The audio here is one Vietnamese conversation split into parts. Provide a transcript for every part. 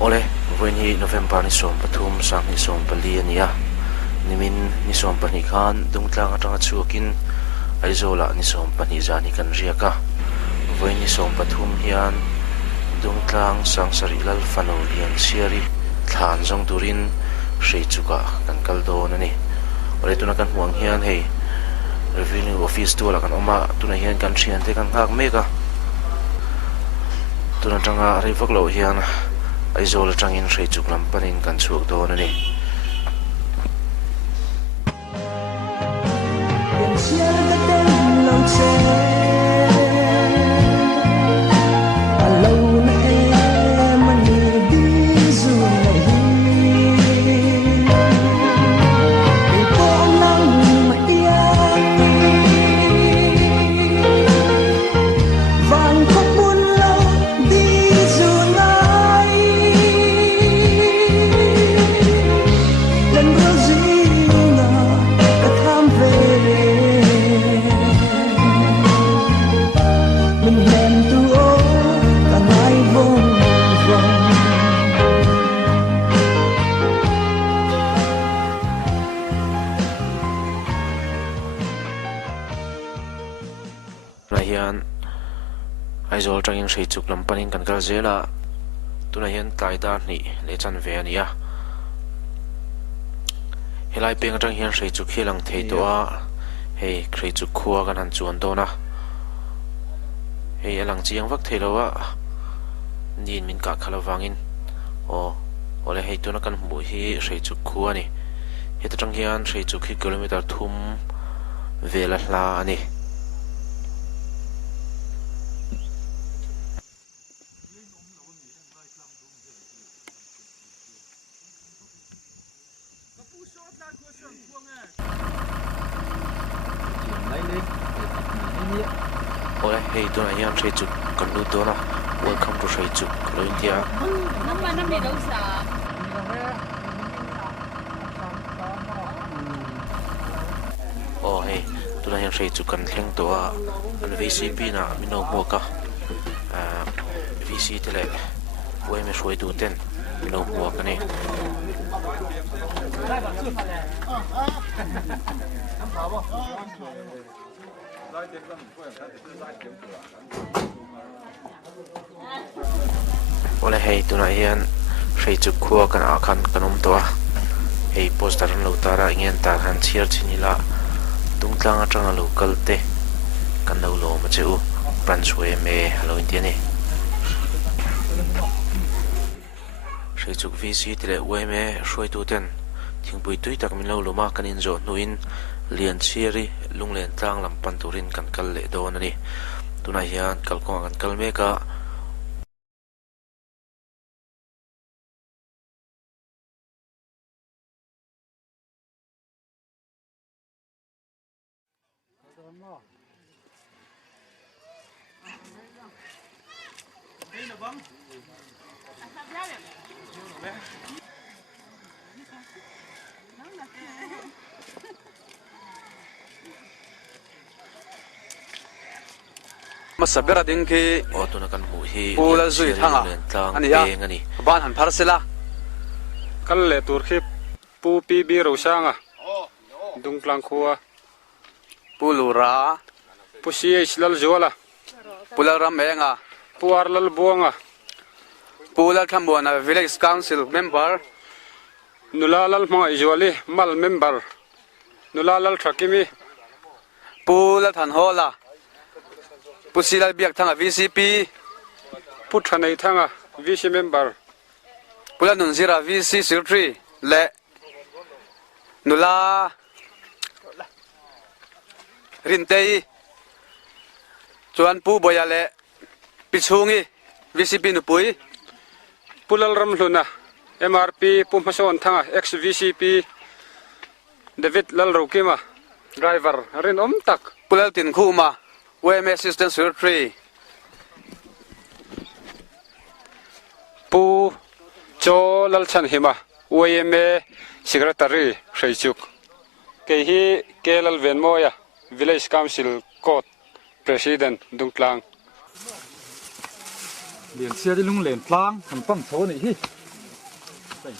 Ole, when he November ni som pathum sang ni som pali ania. Nimin ni som pani khan Dungtlang atanga chuakin aizola ni som pani zani kan riaka. When ni som pathum hian Dungtlang sangsari Lalfanu Lianchhiari Thlan zong turin Hreichuk kan kaldo na ni. Ole tuna kan huang hian hei revenue office tu la kan oma tuna hian kan thian te kan hak meka. Tuna tanga rivak lo hian aizol tangin Hreichuk lampanin kan chuak do na ni. Aizol tangin Hreichuk lampanin kan kal zela tuna hian tlai dar ni le chan ve ania helai peng atang hian Hreichuk hi lang thei to a hei Hreichuk khua kan han chuan do na hei alang chiang vak thei lo a nin min ka khala wangin ole hei tuna kan mu hi Hreichuk khua ni hetang hian Hreichuk hi kilometer thum vela hla ani Ole, hei tuna hian Hreichuk kan lut do na. Welcome to Hreichuk, Laihchhuah. Hei, tuna hian Hreichuk kan thleng to a an VCP na mino muaka. VC tele me shoi tu ten mino muaka ni. Ole hei tuna hian Hreichuk khua kan akhan kanum to a hei poster an lo tara ingen tar han chiar chinila Dungtlang atanga local te kan lo lo ma cheu branch we me halo indiani Hreichuk VC tile we me shoi tu ten thingpui tui tak min lo loma kan in zo nuin Lianchhiari lunglen tlang lampan turin kan kal le do na ni tuna hian kalkong kan kal meka Masabera dingki tuna kan mu hi pula zui thanga ania ani ban han pharsela kalle turkhi pu pi bi ro sanga Dungtlang khua pulura pusi islal zola pula ramenga puar lal buanga pula thambona village council member nulalal ma izwali mal member nulalal thakimi pula than hola pusilal biak thanga VCP puthanai thanga VC member pula nunzira VC secretary le nula rintei chuan pu boyale pichungi VCP nupui pulal ram hluna MRP pumason thanga ex VCP David lal rokima driver rin tak pulal tin khuma WM assistant secretary pu cho lal chan hima WM secretary Hreichuk ke hi kelal venmoya village council court president Dungtlang Lianchhiari lunglen tlang kan pang tho ni hi Lang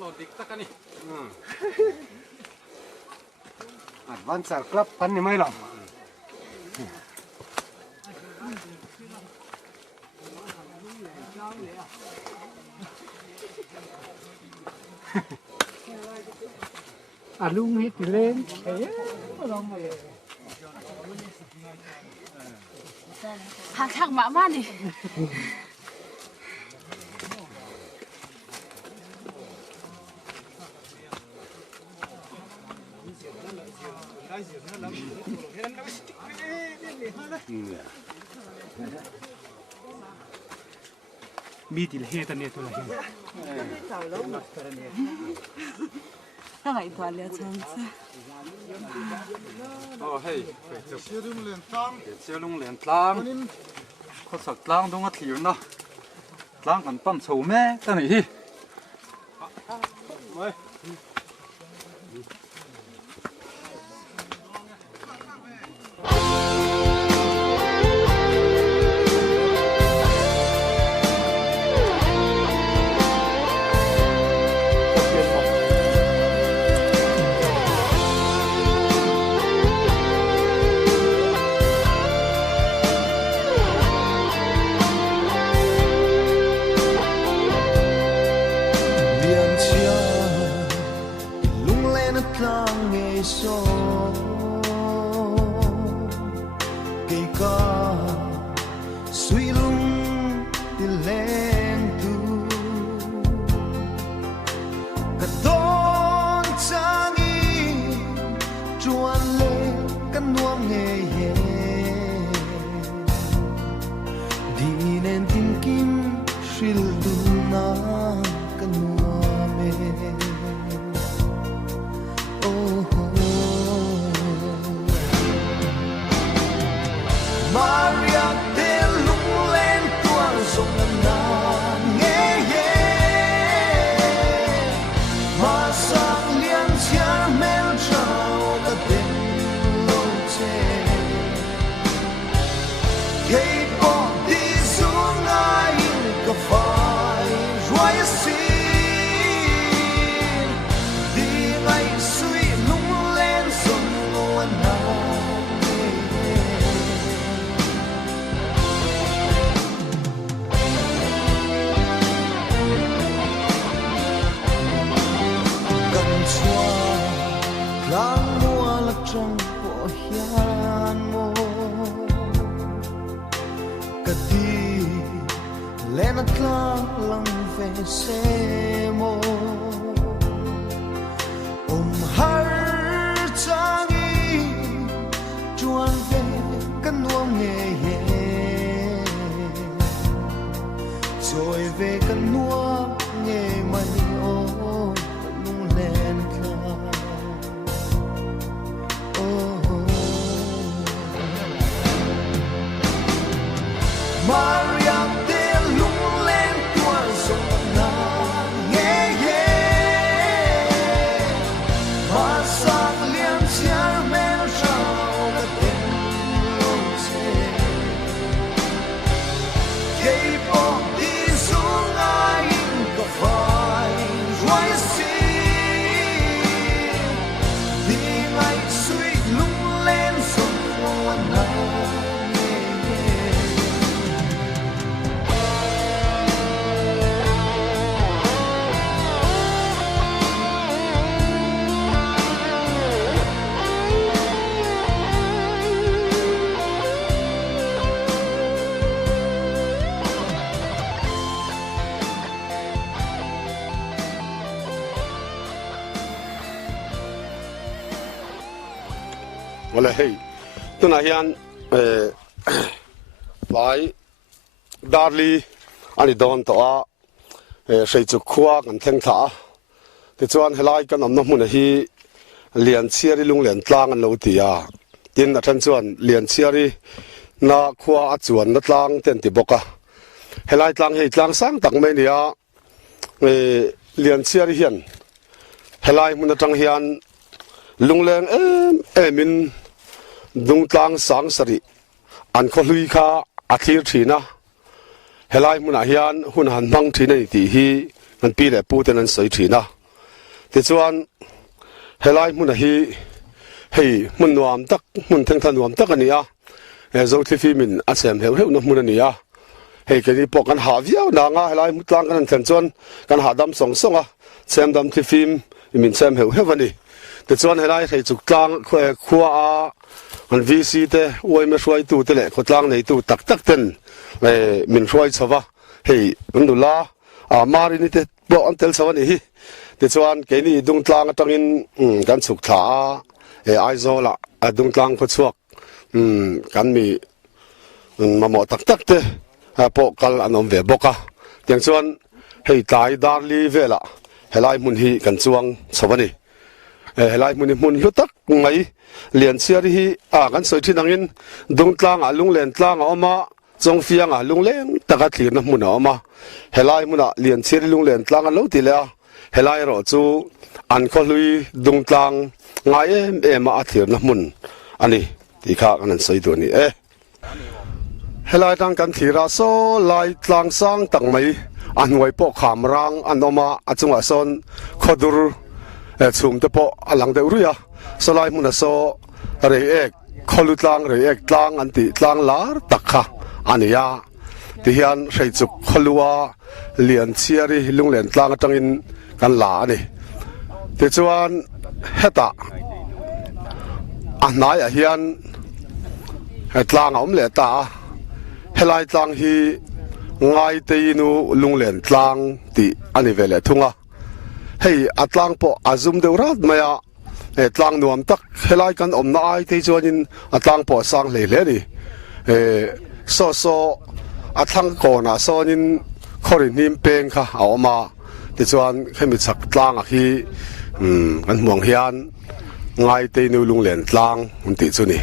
lo dik tak ni. Advance club pan ni mai lam. Alung hit lên. Hạc thạc mã man đi. Mi thì hết anh thôi là. Nó lại toàn là chăng chứ. Oh hey. Siêu lung liền tlang. Có sạc tlang đúng ngắt liu nó. Tlang còn pam sầu mẹ cái này hi. Mày. Wala hey, tu na hian vai darli ani don to a Hreichuk khua kan thleng tha ti chuan helai kan amna hmun hi Lianchhiari Dungtlang an lo tia tin a than chuan Lianchhiari na khua a chuan na tlang ten ti boka helai tlang hei tlang sang tak mai nia Lianchhiari hian helai mun atang hian lungleng emin Dungtlang sang sari an kho hlui kha a thlir thina helai mun a hian hun han mang thina ni ti hi an pi le pu ten an soi thina ti chuan helai mun a hi hei mun nuam tak mun theng than nuam tak ania zo thi fi min a sem heu heu na mun ania hei ke ni pok kan ha viau na nga helai mutlang kan thlen chuan kan ha dam song songa sem dam thi film min sem heu heu ani ti chuan helai Hreichuk tlang khua a an VC te oi me hruai tu te le khotlang nei tu tak tak ten min hruai chawa hei undula a mari ni te bo an tel chawa ni hi ti chuan ke ni Dungtlang atangin kan chuk tha aizola a Dungtlang kho chuak kan mi mamo tak tak te po kal anom ve boka tiang chuan hei tai darli vela helai mun hi kan chuang chawani helai mun hi mun lutak ngai Lianchhiari hi kan soi thinangin Dungtlang a lunglen tlang a oma Chawngfianga lungleng taka thlir na mun a oma helai mun a Lianchhiari lunglen tlang a lo ti le a helai ro chu an kho hlui Dungtlang ngai em a thlir na mun ani ti kha kan soi tu ni helai tang kan thira so lai tlang sang tak mai an ngoi po kham rang an oma achunga son khodur chum te po alang de uria solai mun so re ek kholutlang re ek tlang anti tlang lar takha ania ti hian Hreichuk kholua Lianchhiari lunglen tlang atangin kan la ani ti chuan heta anai a hian tlang om le ta helai tlang hi ngai te nu lunglen tlang ti ani vele thunga hei atlang po azum de urat maya tlang nuam tak helai kan om na ai te chuanin atlang po sang le le ni so athang ko na sonin khorin nim peng kha awma ti chuan khemi chak tlang a hi kan muang hian ngai te nu lunglen tlang un ti chu ni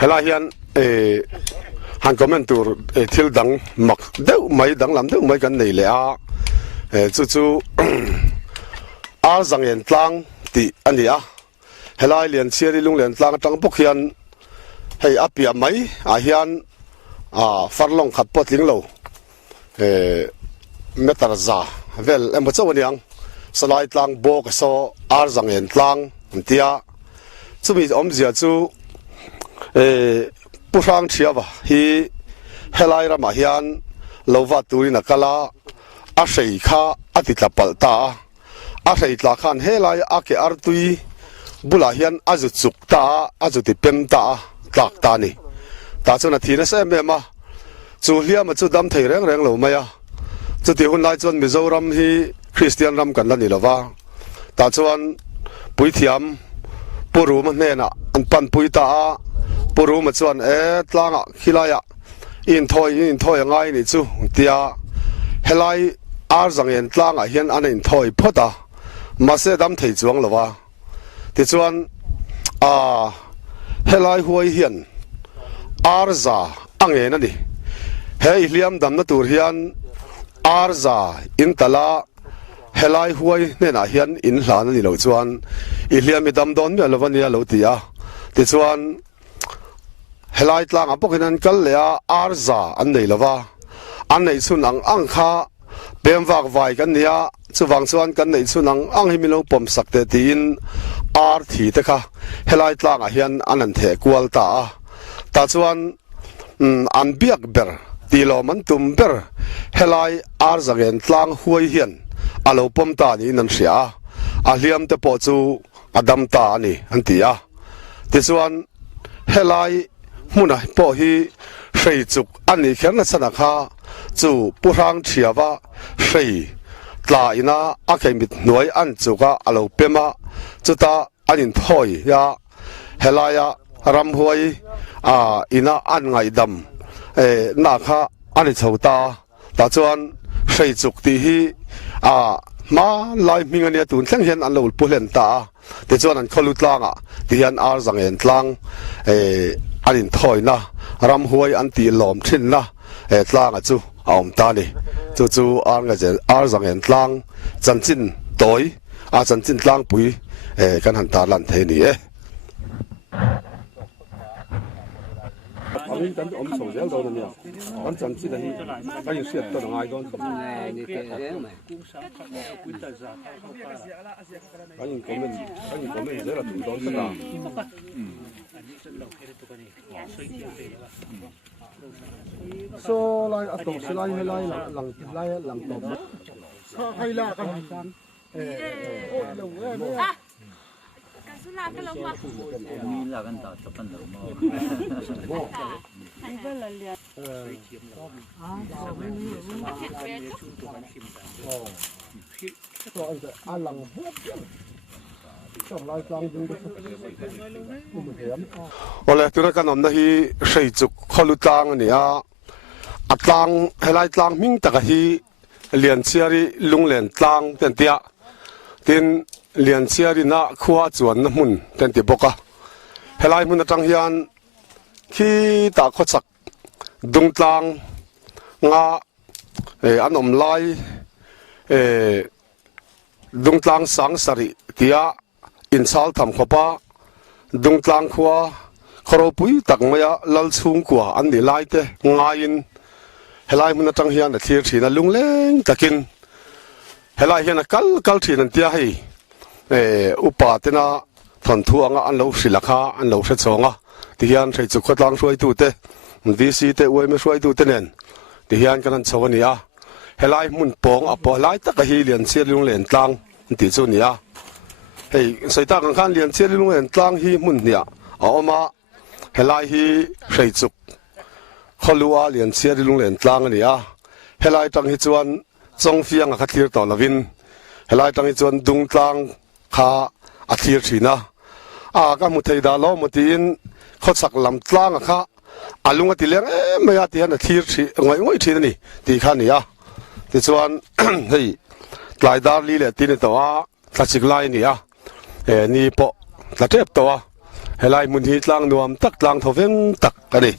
helai hian han comment tur thil dang mak deuh mai dang lam deuh mai kan nei le a chu a zangen tlang ti ania helai Lianchhiari lunglen tlang atang pok hian hei apia mai a hian farlong khat pot ling lo metar za vel emo chawaniang salai tlang bok so ar zangen tlang tia chumi omzia chu pusang thiawa hi helai rama hian lova turina kala a sei kha atitla palta a sei tla khan helai ake artui bula hian azu chukta azu ti pemta tlak ta ni ta chuna thina se mema chu hliam chu dam thei reng reng lo maya chu ti hun lai chon Mizoram hi Christian ram kan la ni lova ta chuan puithiam puru ma hmena an pan puita puru ma chuan tlanga khilaya in thoi ngai ni chu tia helai ar zangen tlanga hian an in thoi phota ma se dam thei chuang lova ti chuan helai huai hian arza ange na ni hei hliam dam na tur hian arza in tala helai huai ne na hian in hlan ni lo chuan i hliam mi dam don me lovania lo tia ti chuan helai tlang apokin an kal le arza an nei lova an nei chun ang kha pemwak vai kan nia chuwang chuan kan nei chun ang himilo pom sakte tin ar thi te kha helai tlang a hian anan the kwal ta chuan an biak ber ti lo man tum ber helai ar zangen tlang huai hian alo pom ta ni nan sia a hliam te po chu adam ta ni an tia ti chuan helai muna po hi Hreichuk ani kherna chana kha chu purang thiawa sei tla ina a khemit nuai an chuka alo pema chuta anin thoi ya helaya ram huai a ina an ngai dam na kha ani chhota ta chuan Hreichuk ti hi ma lai mingania tun thleng hian an lo pulen ta te chuan an kholu tlanga ti hian ar zang en tlang anin thoi na ram huai an ti lom thin na tlanga chu aum ta ni chu ar nga jen ar zang en tlang chanchin toy a chanchin tlang pui kan han ta lan the ni anh chắn ống sầu réo đâu nè, anh chắn chỉ là anh dùng xiết tôi là ai con, anh dùng có mình rất là thủ đón rất là, so lai à tổ so lai hay lai lằng tổ, hay là cái cái lông mà mi là gần tao chụp căn đầu mà anh vẫn là liền ole tuna kan om na hi Hreichuk kholu tlang ani a atlang helai tlang ming taka hi Lianchhiari lunglen tlang ten tia tin Lianchhiari na khua chuan na mun ten ti boka helai mun atang hian khi ta kho chak Dungtlang nga an om lai Dungtlang sang sari tia in sal tham khopa Dungtlang khua khoropui tak maya Laihchhuah an ni lai te ngain helai mun atang hian a thlir thina lungleng takin helai hian a kal thin an tia hei upa tena thon thuanga an lo hrilakha an lo hre ti hian Hreichuk khotlang hruai tu te dc te uai me hruai tu te nen ti hian kan an chawani a helai mun pong a po lai tak a hi Lianchhiari lunglen tlang ti chu ni a hei soita kan khan Lianchhiari lunglen tlang hi mun nia a oma helai hi Hreichuk kholua Lianchhiari lunglen tlang ani a helai tang hi chuan Chawngfianga kha thlir to lovin helai tang hi chuan Dungtlang kha a thlir thina ka mu thei da lo mu tin khosak lam tlang kha alunga ti leng maya ti han a thlir thi ngoi thi ni ti kha ni a ti chuan hei tlai dar li le ti ni to a tlachik lai ni a ni po tla tep to a helai mun hi tlang nuam tak tlang thoveng tak ani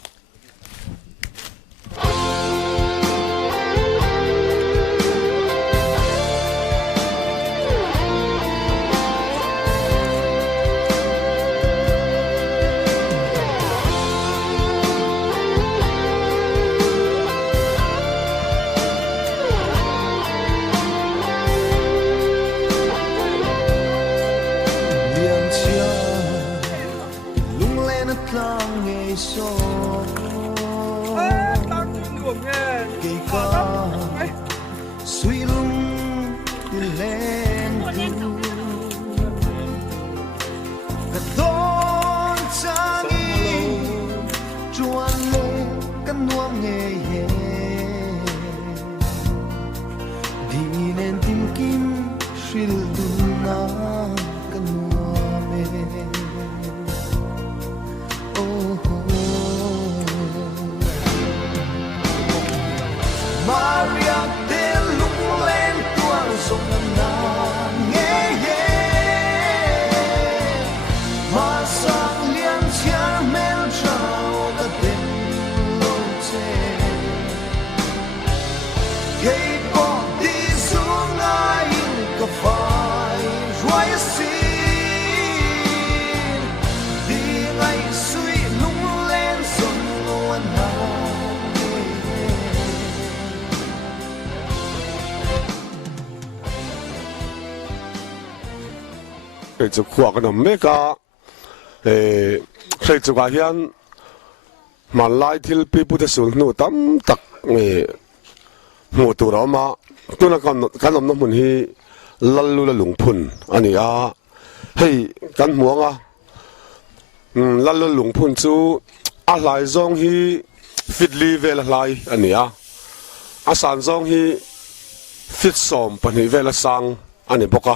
Hreichuk khua kan om meka Hreichuk a hian man lai thil pi pu te sul nu tam tak mu tu ro ma tuna kan om na mun hi lallu la lungphun ani a hei kan muanga lallu lungphun chu a lai zong hi fitli vel lai ani a san zong hi fit som pani vela sang ani boka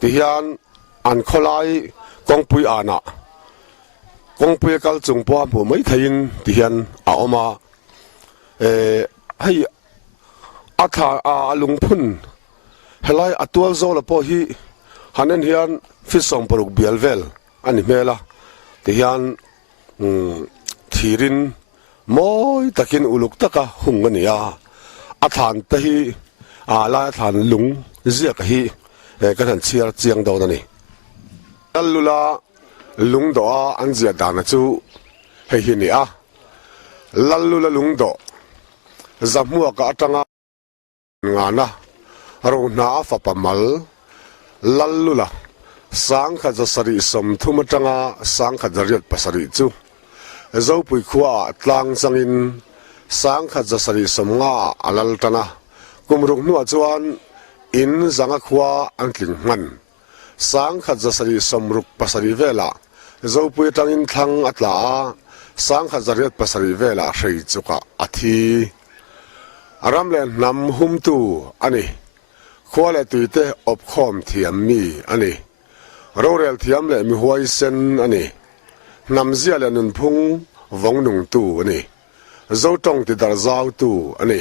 ti hian an kholai kongpui ana kongpui kal chungpo mu mai thain ti hian a oma hei atha a lungphun helai atual zo la po hi hanen hian fit som paruk bialvel ani mela ti hian thirin moi takin uluk taka hungania athan ta hi la than lung zia ka hi kan han chiar chiang do ni allula lung do an zia dana chu hei hi ni a lallula lung do zamua ka atanga ngana ro na fa pamal lallula sang kha za sari som thuma tanga sang kha zariat pasari chu zo pui khua tlang changin sang kha za sari som nga alal tana kumruk nu chuan in zanga khua angtling man sang kha za sari som ruk pasari vela zo pui tangin thlang atla sang kha zariat pasari vela hreichuka athi aram le nam hum tu ani khua le tuite op khom thiam mi ani rorel thiam le mi huai sen ani nam zia le nun phung vong nung tu ani zo tong ti dar zau tu ani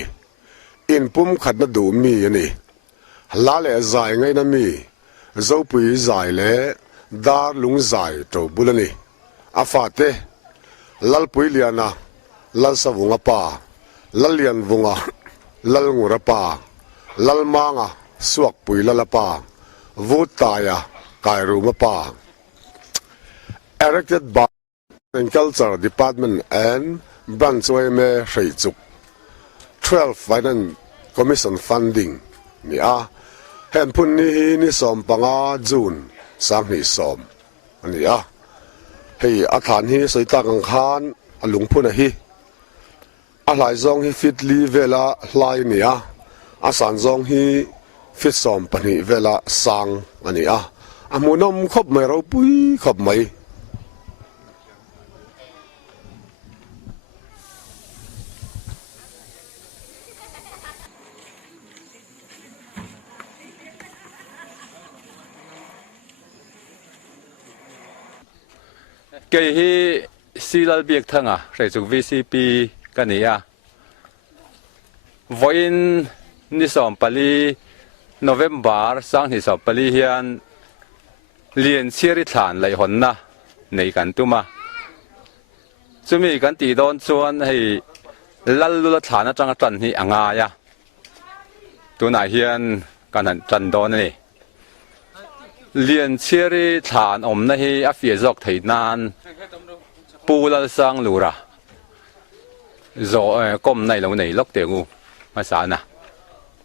in pum khat na du mi ani la le zai ngai na mi zo pui zai le dar lung zai to bulani afate lal pui liana lal sa vunga pa lal lian vunga lal ngura pa lal manga suak pui lalapa vutaya kairuma pa erected by Culture Department and Branchway me Hreichuk 12 Finance Commission funding ni a hem phun ni som panga June sang ni som ani a hei athan hi soita kang khan alung phun a hi a lai zong hi fit li vela hlai ni a asan zong hi fit som pani vela sang ani a amunom khop mai ro pui khop mai cái hi silal biếc thang à rồi chụp VCP cái này à voin ni som pali November sang ni som pali hian Lianchhiari Thlan lại hòn na nàyกันtu ma chúng mìnhกันตีđón chuan hay lallu Thlan na trang trần hi anga ya tu na hianกันหันtrần đón này Lianchhiari Thlan na hi a phía dọc thầy nan pulal sang lura zo kom này lâu này lốc tiền mà sao na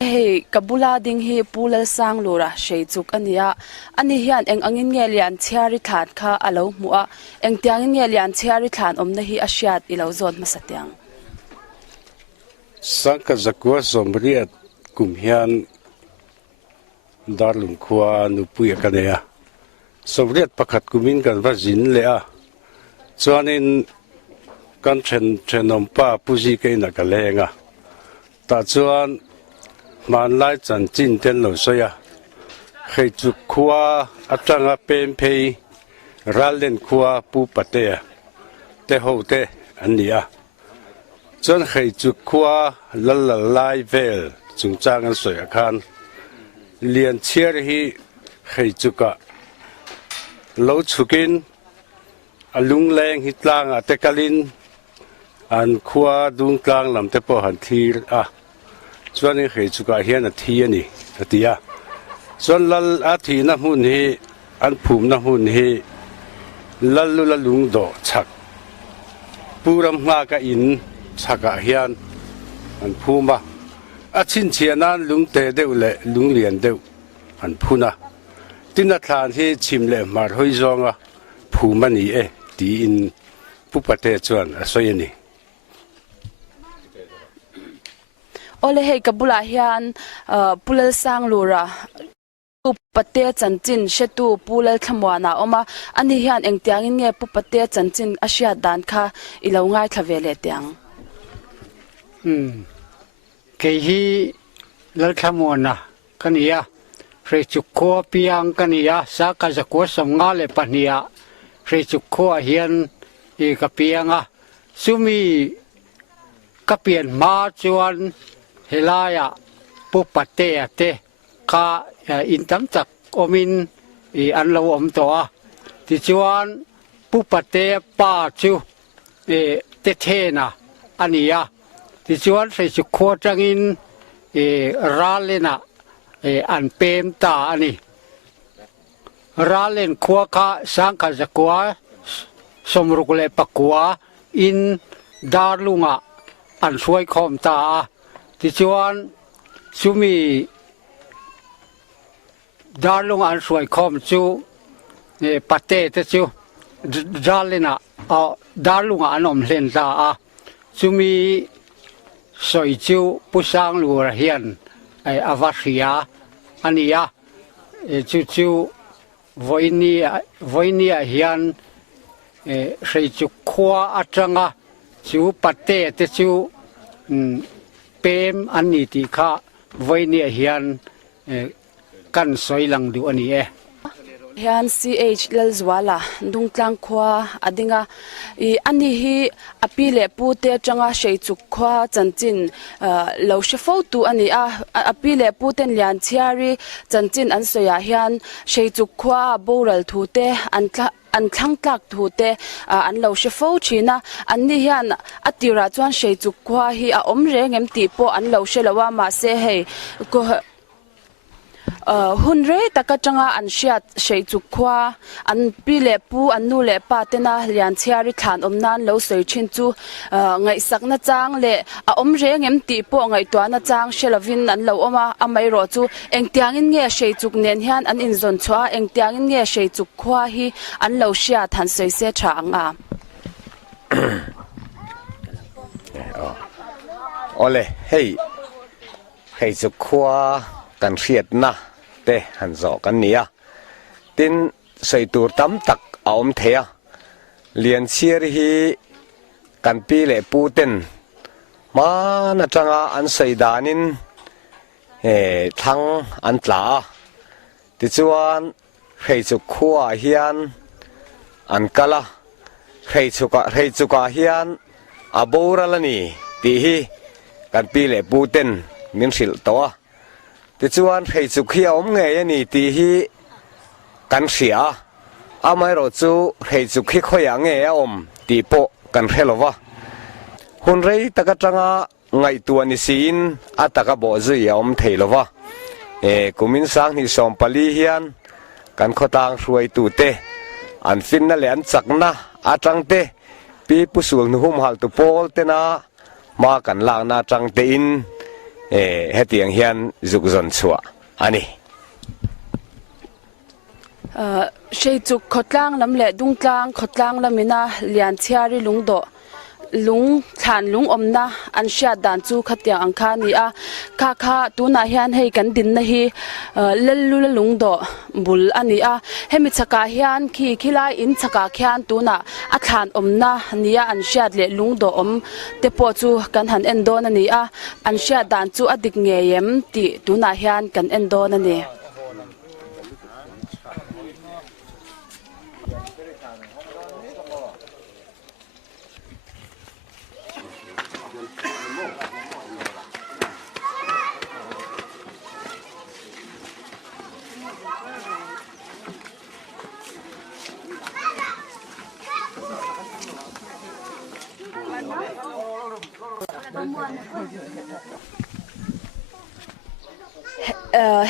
Hey, kabula ding hi pulal sang lura Hreichuk ania ani hian eng angin nge Lianchhiari Thlan kha alo mua eng tiangin nge Lianchhiari Thlan omna hi asiat ilo zon masatyang Sangka zakwa somriat kumhian darlum khua nupuya kanea somriat pakhat kumin kan vazin lea chuanin kan thenom pa puji keina kalenga ta chuan man lai chan chin ten lo soya Hreichuk khua atanga pen phei ralen khua pu pate te ho te ania chuan Hreichuk khua lalai vel chungchang an soya khan Lianchhiari hi Hreichuka lo chukin alung leng hitlang atekalin an khua Dungtlang lam te po han thir a chuan ni Hreichuka hian a thi ani atia chuan lal a thi na hun hi an phum na hun hi lallu la lung do chak puram nga ka in chaka hian an phuma a chin chianan lung te deuh le lung lian deuh an phuna tina thlan hi chim le mar hoi zonga phuma ni e ti in pupate chuan a soyani ole hei kabula hian pulal sang lura pupate chanchin shetu pulal thamwana oma ani hian eng tiangin nge pupate chanchin asia dan kha ilo ngai thavele tiang cái hi Lalchhuah na kania Hreichuk khua piang kania sa kazakwa samnga le pania Hreichuk khua hian I kapianga sumi kapian ma chuan helaya pupate ate ka intam tak omin I anlo om toa ti chuan pupate pa chu te thena ania ti chuan Hreichuk khua tangin ralena an pem ta ani ralen khua ka sang kazakwa somrukle pakwa in darlunga an suai khom ta ti chuan sumi darlunga an suai khom chu pate te chu dalena darlunga anom hlen ta sumi soi chu pusang lura hian ai avashia ania chu voinia hian Hreichuk khua atanga chu pate te chu pem ani ti kha voinia hian kan soi lang du ani hian ch lalzwala dungtlang khua adinga ani hi apile pu te changa Hreichuk khua chanchin lo shefo tu ani apile pu ten Lianchhiari chanchin an soya hian Hreichuk khua boral thu te an thlang tlak thu te an lo shefo china anni hian atira chuan Hreichuk khua hi a om rengem ti po an lo shelawa ma se hei hunre taka changa an shiat Hreichuk khua an pile pu an nu le pa tena Lianchhiari Thlan omnan lo soi chin chu ngai sakna chang le a om rengem ti po ngai twana chang shelavin an lo oma amai ro chu engtiangin nge Hreichuk nen hian an in zawnchhuah engtiangin nge Hreichuk khua hi an lo shia than soi se tha anga ole hey Hreichuk khua kan riat na te han zo kan nia tin sei tur tam tak aom thea Lianchhiari hi kan pi le pu ten ma na tanga an sei danin thang an tla ti chuan Hreichuk khua hian an kala Hreichuka hian aboralani ti hi kan pi le pu ten min hril towa ti chuan Hreichuk hi om nge ani ti hi kan hria amai ro chu Hreichuk hi khoya nge om ti po kan hrelowa hunrei taka tanga ngai tuani sin ataka bo zui om theilowa kumin sang ni som pali hian kan khotang hruai tu te an fin na le an chakna atang te pi pusul nu hum hal tu pol te na ma kan lang na tang te in hetiang hian zuk zawnchhuah ani Hreichuk khotlang lam le dungtlang khotlang lamina Lianchhiari lungdo lung thlan lung omna an sha dan chu khatiang angkha ni kha tuna hian hei kan din na hi lallu lungdo bul ani hemi chaka hian khilai in chaka khian tuna a thlan omna nia an sha le lungdo om te po chu kan han endon ani an sha dan chu adik nge yem ti tuna hian kan endon ani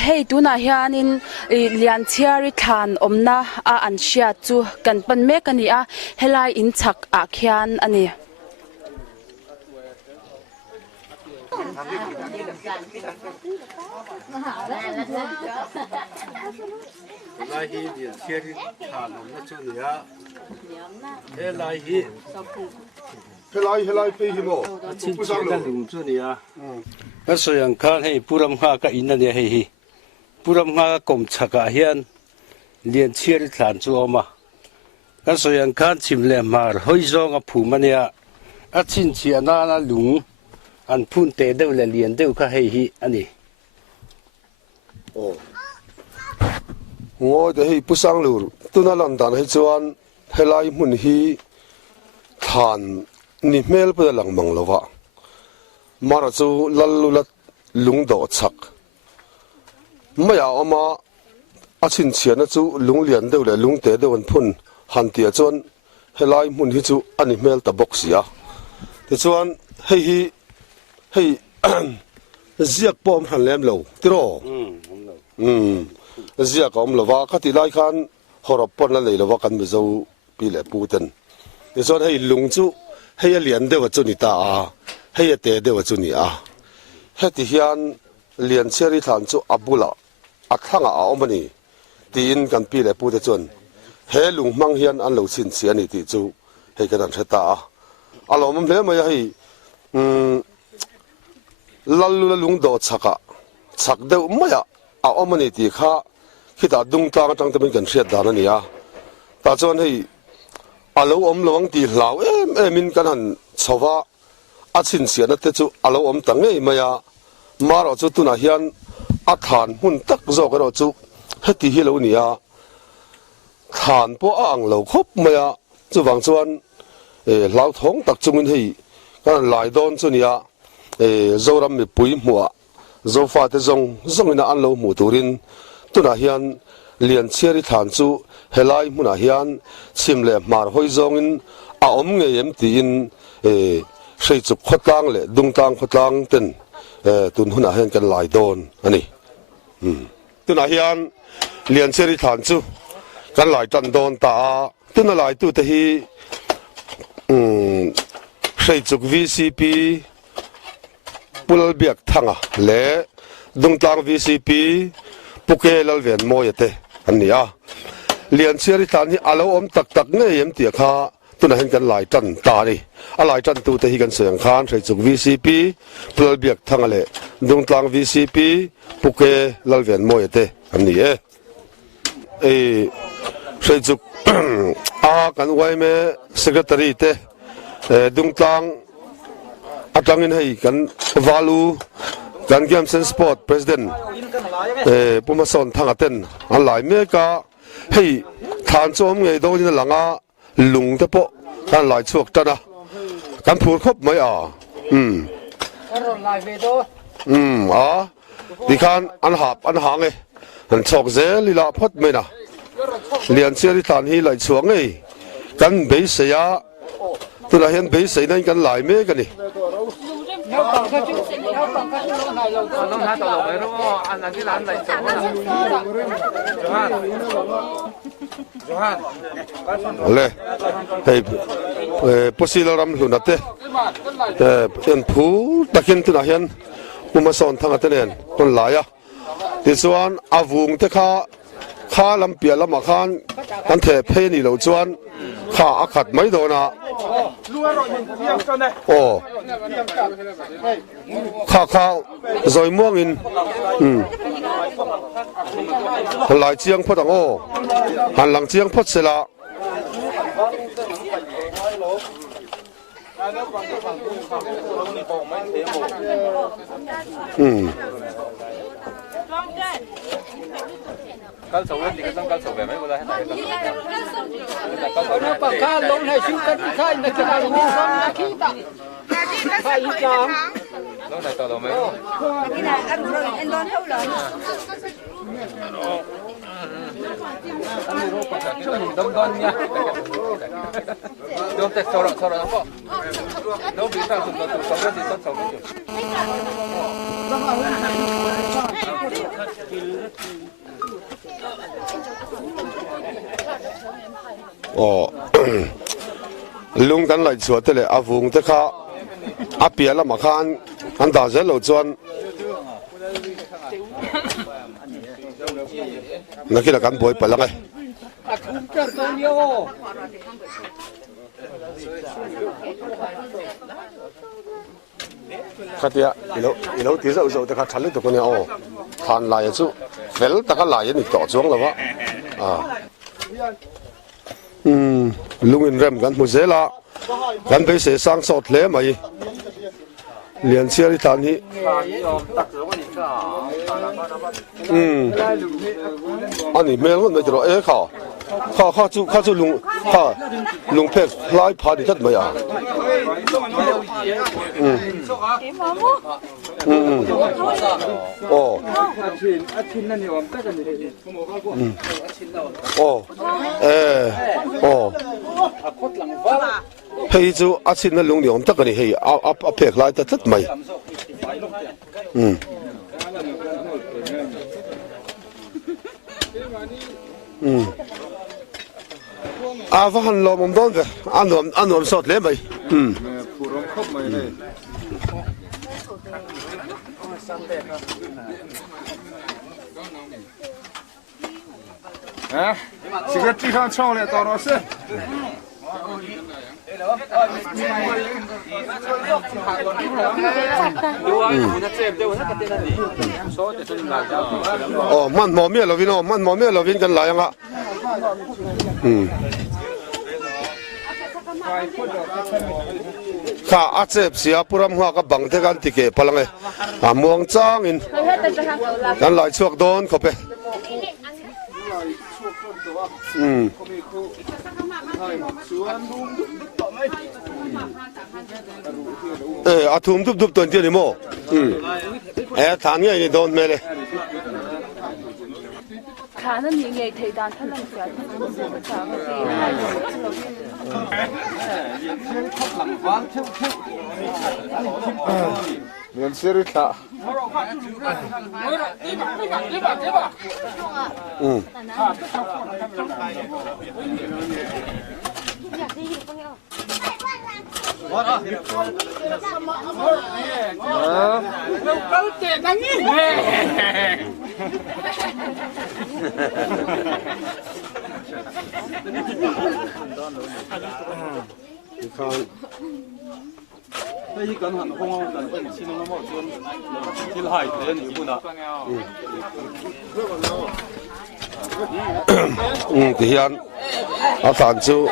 hei tuna hianin Lianchhiari Thlan omna an shia chu kan pan mek ani helai in chak khian ani Lai hi Lianchhiari Thlan omna chu nia helai hi helai pe hi mo chin ka lung chu nia soyang khan hei puram nga ka inna ne hei hi puram nga kom chaka hian Lianchhiari Thlan chu oma soyang khan chimle mar hoi zonga phumania a chin chi anana lung an phun te deuh le lian deuh kha hei hi ani ngồi để hi pusang lur tu na lan dan hi chuan helai mun hi than ni mel pa lang mang lova mara chu lallulat lung do chak maya oma achin chiana chu lung lian deuh le lung te deuh an phun han tia chuan helai mun hi chu ani mel ta boxia ti chuan hei ziak pom han lem lo tiro ziak om lova khati lai khan horop pon la nei lova kan mizo pi le puten ti chuan hei lung chu hei lian deuh chu ni ta a hei te deuh chu ni a heti hian Lianchhiari Thlan chu abula athanga a omani tin kan pi le pu te chuan he lung mang hian an lo chin chi ani ti chu hei kan theta a alom hle mai hei lallu lung do chaka chak deuh maya a omani ti kha khita Dungtlang atang te min kan hriat dan ani a ta chuan hei alo om lawang ti hlau min kan han chowa a chin chiana te chu alo om tangei maya maro chu tuna hian a than hun tak zo ka ro chu heti hi lo nia than po a ang lo khop maya chu wang chuan lau thong tak chungin hei kan lai don chu nia zoram mi pui hmuah zo fa te zong ina an lo mu turin tuna hian Lianchhiari Thlan chu helai hmuna hian chim le mar hoi zongin a om nge yem ti in Hreichuk khotlang le Dungtlang khotlang ten tun huna hian kan lai don ani tuna hian Lianchhiari Thlan chu kan lai tan don ta tuna lai tu te hi Hreichuk VCP pulal biak thanga le Dungtlang VCP puke lalven moyete ania Lianchhiari Thlan hi alo om tak tak nge yem ti kha tuna hen kan lai tan ta ni a lai tan tu te hi kan seng khan Hreichuk VCP pulal biak thanga le Dungtlang VCP puke lalven moyete ania Hreichuk a kan wai me secretary te Dungtlang atangin hei kan valu kan giam sen sport president pumason thangaten an lai me ka hei than chom ngei do ni langa lung te po kan lai chuak tana kan phur khop mai a a di khan an hap an hang e an chok ze lila phot mai na Lianchhiari Thlan hi lai chuang ei kan be se ya tuna hian be se nai kan lai me ka ni le hei posilaram lunate en phu takin tuna hian pumason thanga tenen ton laya ti chuan avung te kha lam pia lama khan kan the phe ni lo chuan kha akhat mai dona kha zoi muang in lai chiang phot ang han lang chiang phot sela Kal sầu lên thì cái kal sầu về mấy cô đây nó bằng cá lông này chúng ta khai là cái nào cũng không là khí ta khai ít lắm lúc này tao đâu mấy cái này ăn rồi ăn đón hậu lợn đông đông nha đông tết sau đó không đâu bị sao tụi sau đó thì tụi sau đó lung kan lai chuat te le avung te kha a pia lama khan an da zel lo chuan nakila kan boi palang ai khatia ilo ti zo zo te kha thal to ko ne o than lai chu vel ta ka lai ni to chuang lawa lungin rem kan mu zela kan be se sang sot le mai Lianchhiari Thlan hi ani mel ngon mai tro e kha chu lung phek lai pha di that mai a hei chu a chin na lung ni om tak ani hei a phek lai ta that mai va han lo mom don ve anom sot le mai secretary khan chong le to ro se man mo me lo vin kan lai anga kha a chep sia puram hwa ka bang te kan tike palange a muang chang in kan lai chuak don khope a thum dup ton ti ni mo than nge ni don me le khá nên những ngày thầy đàn thân làm việc thân chào cái gì hay Lianchhiari Thlan thì hian a Thlan chu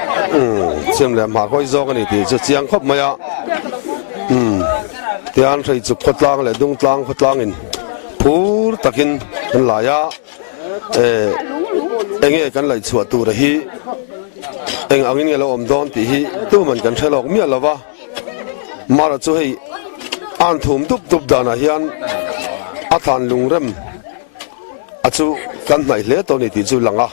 chem le ma khoi zong ani ti chu chiang khop mai a tian Hreichuk khotlang le Dungtlang khotlang in phur takin kan laya enge kan Laihchhuah tu ra hi eng angin nge lo om don ti hi tu man kan thelok mi lawa mara chu hei an thum tup dana hian a Thlan lungrem a chu kan nai hle to ni ti chu langa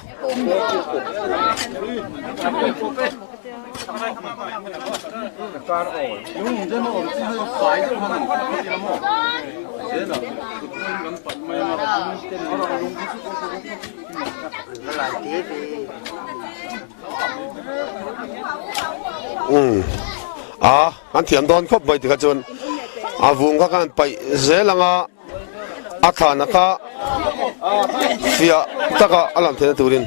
an thiam don khop mai ti kha chun a vung kha kan pai zelanga a Thlan kha fia taka alam thena turin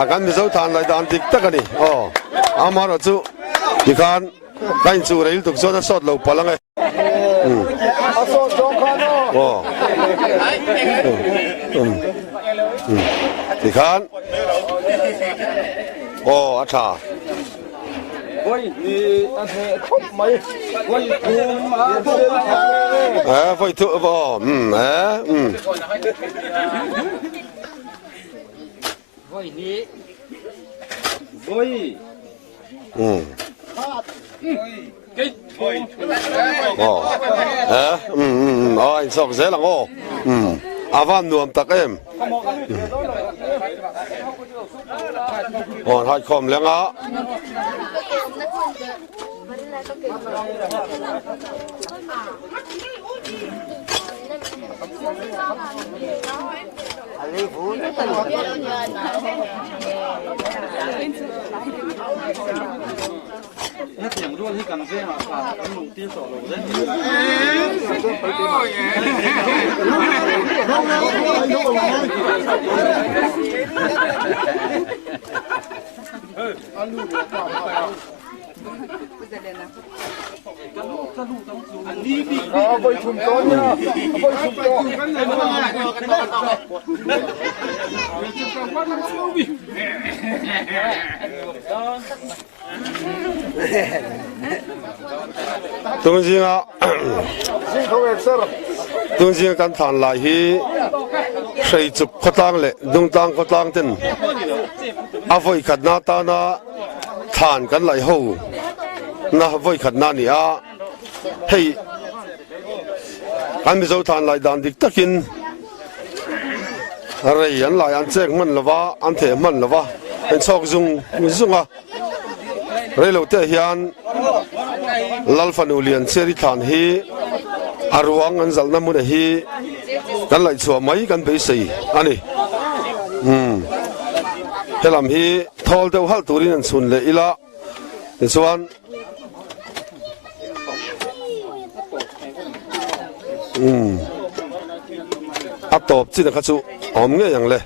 a kan Mizo Thlan lai dan tik takani amara chu ti khan kain chu reil tuk so na sot lo palang a sot jong khan ti khan a tha voi ni a he khop mai voi tu voi ni voi anh sọc dễ là ngô avan nuông tắc em hai khom leng á nhất điểm luôn thì cần dễ mà cái mục tiêu sổ lộ đấy Voi thum to nha. Voi thum to. Tung jing a tung jing kan than lai hi Hreichuk khotang le Dungtlang khotang ten a voi khat na ta na than kan lai ho na voi khat na ni a hei kan mizo than lai dan dik takin rei an lai an chek man lawa an the man lawa en chok zung zunga rei lo te hian Lalfanu Lianchhiari Thlan hi arwang an zalna mun hi kan Laihchhuah mai kan be sei ani helam hi thol deuh hal turin an chun le ila chuan a top chin kha chu om nge yang le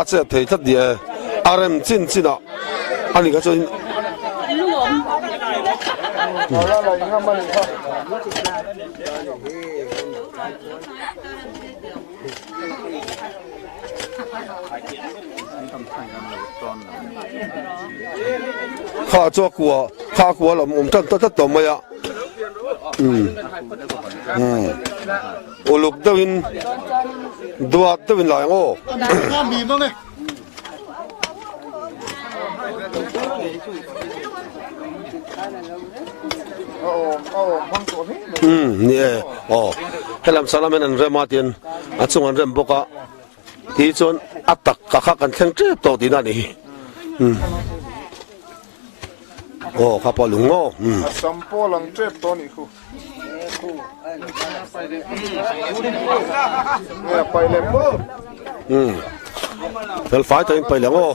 a che thei that dia rm chin china ani kha chu kha cho kwa lam tan ta to maya uluk dawin duat dawin lai ngo nè helam salamen an rematin achung an rem boka ti chon atak ka kha kan theng tre to din ani kha pa lungo Sampo lang trip to ni khu. Ya pai le po. fel phải tới pai le ngo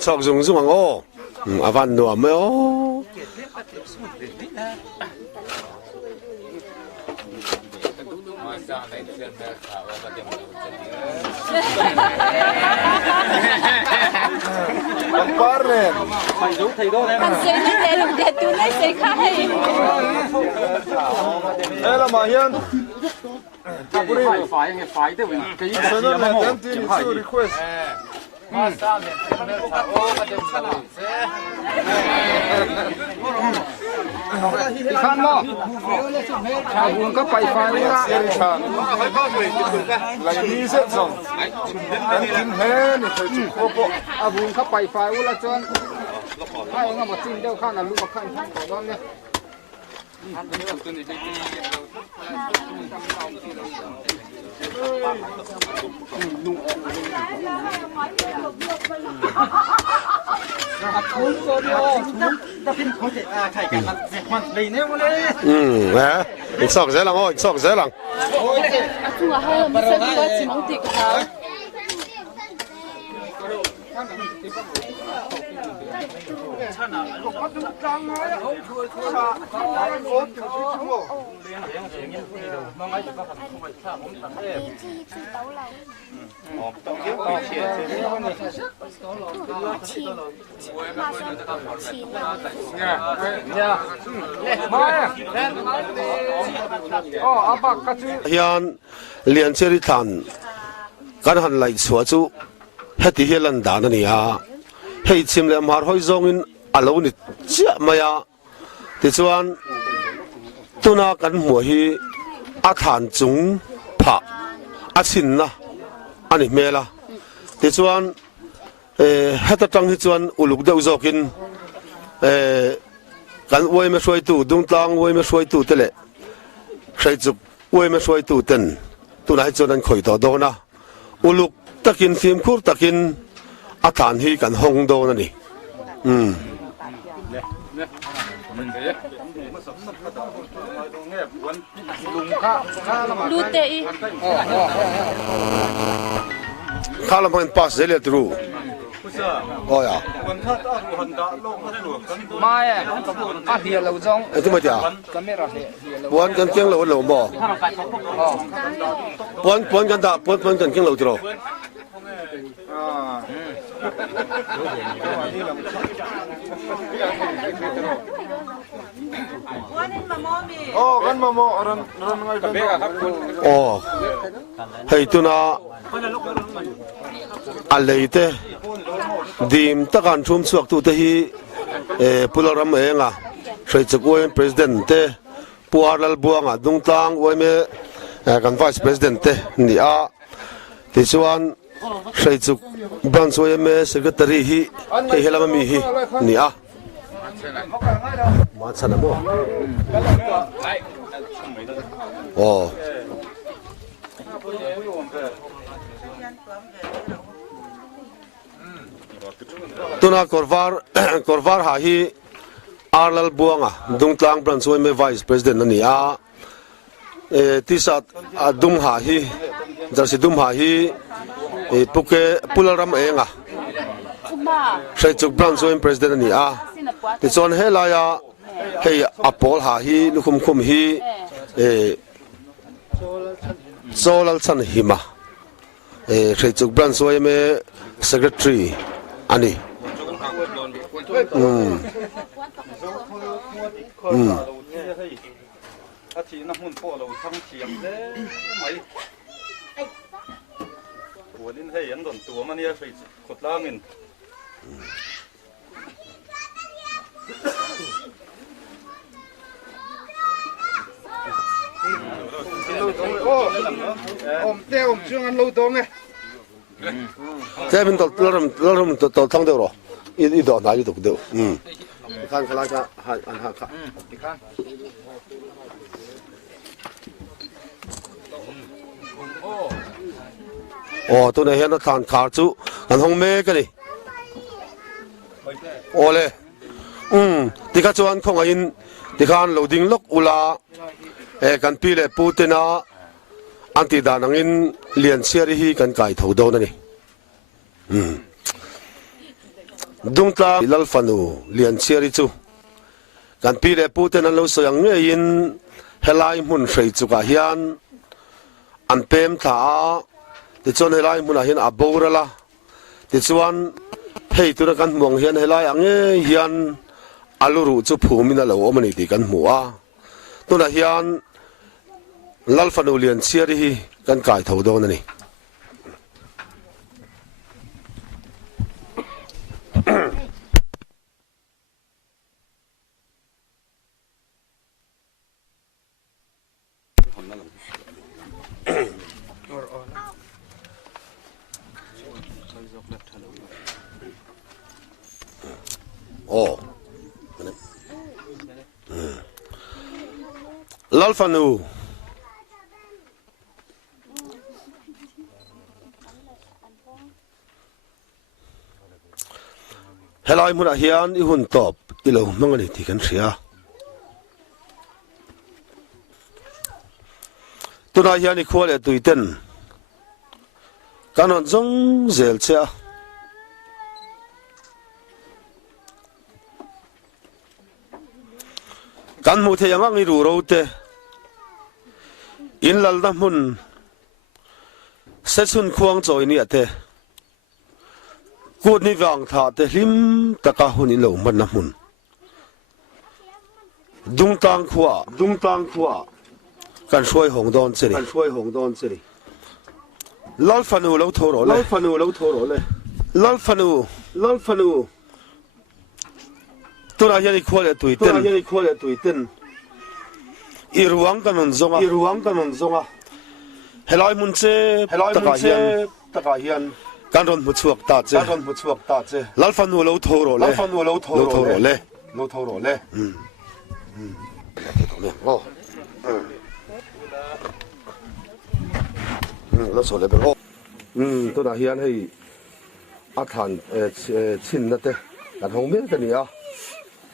chọc dùng dùng ngô avan nua mới ô Parren. Kan sei na te lu de tu nei sei khai. Ela ma hian. Apuri. Phải thế vậy. Cái gì Sana na tanti ni su request. Ikan mo. Chawung ka pai fa ni la. Lai ni se song. Kan tin he ni thoi chu ko po. Abun ka pai fa ula chon. Hai nga ma chin deu khan lu ma khan ko bam ne. sọc dễ lắm ôi sọc dễ lắm chung là hai mình sẽ đi chỉ mong tiệc hả hian Lianchhiari Thlan kan han Laihchhuah chu heti hian dan ani a hei chim le mar hoi zong in alo ni chia maya ti chuan tuna kan hmu hi a than chung pha a chin na ani mela ti chuan heta tang hi chuan uluk deuh zokin kan uai me hruai tu Dungtlang uai me hruai tu tele Hreichuk uai me hruai tu ten tuna hi chuan an khoi to do na uluk takin phim khur takin a than hi kan hong do na ni lu te i ข้าลำพังปัสเซเลตรูโอ้ยอ่ะ มาเอ่ะเฮียเราจง ไอ้ที่มาจาก ก็ไม่รอเฮีย ปวนกันเก่งเราหลงบ่ปวนกันตาปวนกันเก่งเราตรอ โอ้กันมาโมรันไงกัน โอ้เฮ้ยตุนาอะไรเต้ดีมตะการชุมสวกตุเตฮีปุลรำเองอ่ะใครจะกวนประธานเต้ปัวรัลบัวงอ่ะดุงตังไว้เมื่อกันไวส์ประธานเต้นี่อ่ะที่ส่วนใครจะบังสวยเมื่อสิกตรีฮีเฮลามีฮีนี่อ่ะมาชนะบ่โอ้ตัวน่ะกอร์วาร์หาฮีอาร์ลบัวงอ่ะดุงตลังปรันสวยเมื่อไวส์ประธานนี่อ่ะที่สัตดุมหาฮีจะสิดุมหาฮีปุกเกปุลรำเองอ่ะใช้จุกปรันสวยประธานนี่อ่ะที่ส่วนเฮลายาเฮียอปอลหาฮีลูกคุมฮีโซลัลสันหิมาใช้จุกปรันสวยเมื่อ secretary อันนี้อาทิตย์น้ำมันพอเราทั้งเทียมเลยไหมหัวลิ้นให้ยันโดนตัวมันเนี่ยไปขดล่ามินโอ้เดี๋ยวช่วงนั้นเราตรงไง เจ้าเป็นตัวเราตัวทั้งเดียวหรออีดอกไหนอีดอกเดียวข้างล่างก็อันหักค่ะโอ้ตัวนี้เห็นนักทานขาจูอันห้องเมกันนี่โอ้เลยที่ข้าจวนของอินที่ข้าโหลดดิ้งล็อกอุลากันปีเล่ปูตินาอันที่ดานังอินเลียนเชียรีฮีกันไก่ถาวโดนั่นนี่ดุงตาลัลฟานูเลียนเชียริจูกันปีเล่ปูตินาเราสยังเงยินเฮลายมุนเฟยจุกาฮิอันอันเต็มท่าที่จวนเฮลายมุนอาฮินอับบูระละที่จวนเฮ้ยตัวกันมองเห็นเฮลายอังฮิอันอาลูรุจูภูมินาเราอมันนี่กันหัวตัวนั้นฮิอันลัลฟานูเลียนเชียรีฮีกันไก่ถาวโดนั่นนี่โอ้ลัลฟานูเฮลายมุนอาฮิอันอีหุ่นตอบอีเหล่ามังนี่ที่กันเสียตัวอาฮิอันอีขวาเลยตุยเต้นกันนจงเซลเซียกันมุทยังอังอีรูโรเตอินลัลดัมุนเซซุนควงจอยนี่เตกูนี่วางท่าเตลิมตะกาหุนิโลมันน้ำมุนดุงตังขวากันช่วยหงดอนเสรีลัลฟานูเราโทรเลยลัลฟานูตัวนั้นยังอีกคนเลยตุยเต้นอีรวงกันนนซงอ่ะเฮลายมุนเซตะกาฮิยันการรอนมุชวกตาเจลัลฟานูเราโทรเลยโอ้แล้วส่วนเลยเป็นโอ้ตัวนั้นฮิยันให้อาถรรพ์ชินนั่นเต้กันห้องเบี้ยกันนี่อ่ะ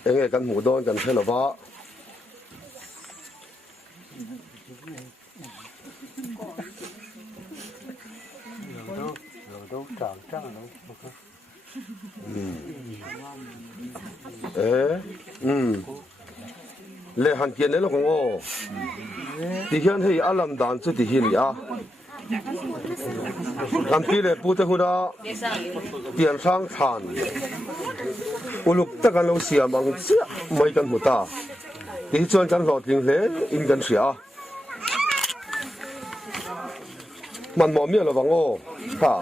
เองกันหมูดอนกันเทลวะ le han kian le lo kong o ti hian hei alam dan chu ti hin ya kan pi le pu te huna tian sang than uluk ta kan lo siam ang sia mai kan muta ti chuan kan lo tling hle in kan sia man mo mi lo bang o ha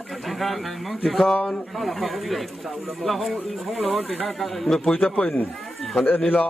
ti khan la hong lo ti kha ka me pui ta poin han en ni la